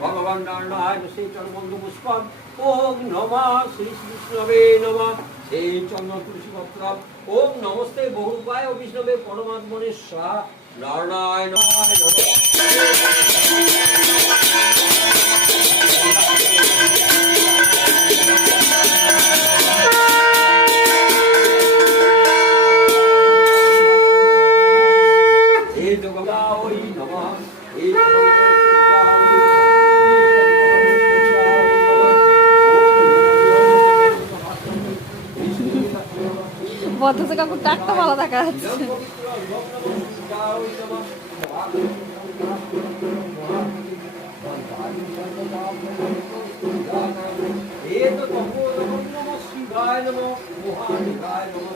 ভগবান নারায়ণ শ্রী চন্দ্রবন্ধু পুষ্পম ওম নমঃ শ্রী বিষ্ণবে নমঃ শ্রী চন্দ্র তুলসী পত্রম ওম নমস্তে বহুরূপায় বিষ্ণবে পরমাত্মনে স্বাহা নারায়ণায় নমঃ। বদ্ধ কাকুর টাকটা ভালো দেখা যাচ্ছে। শিবায় নমঃ মহাদেবায় নমঃ।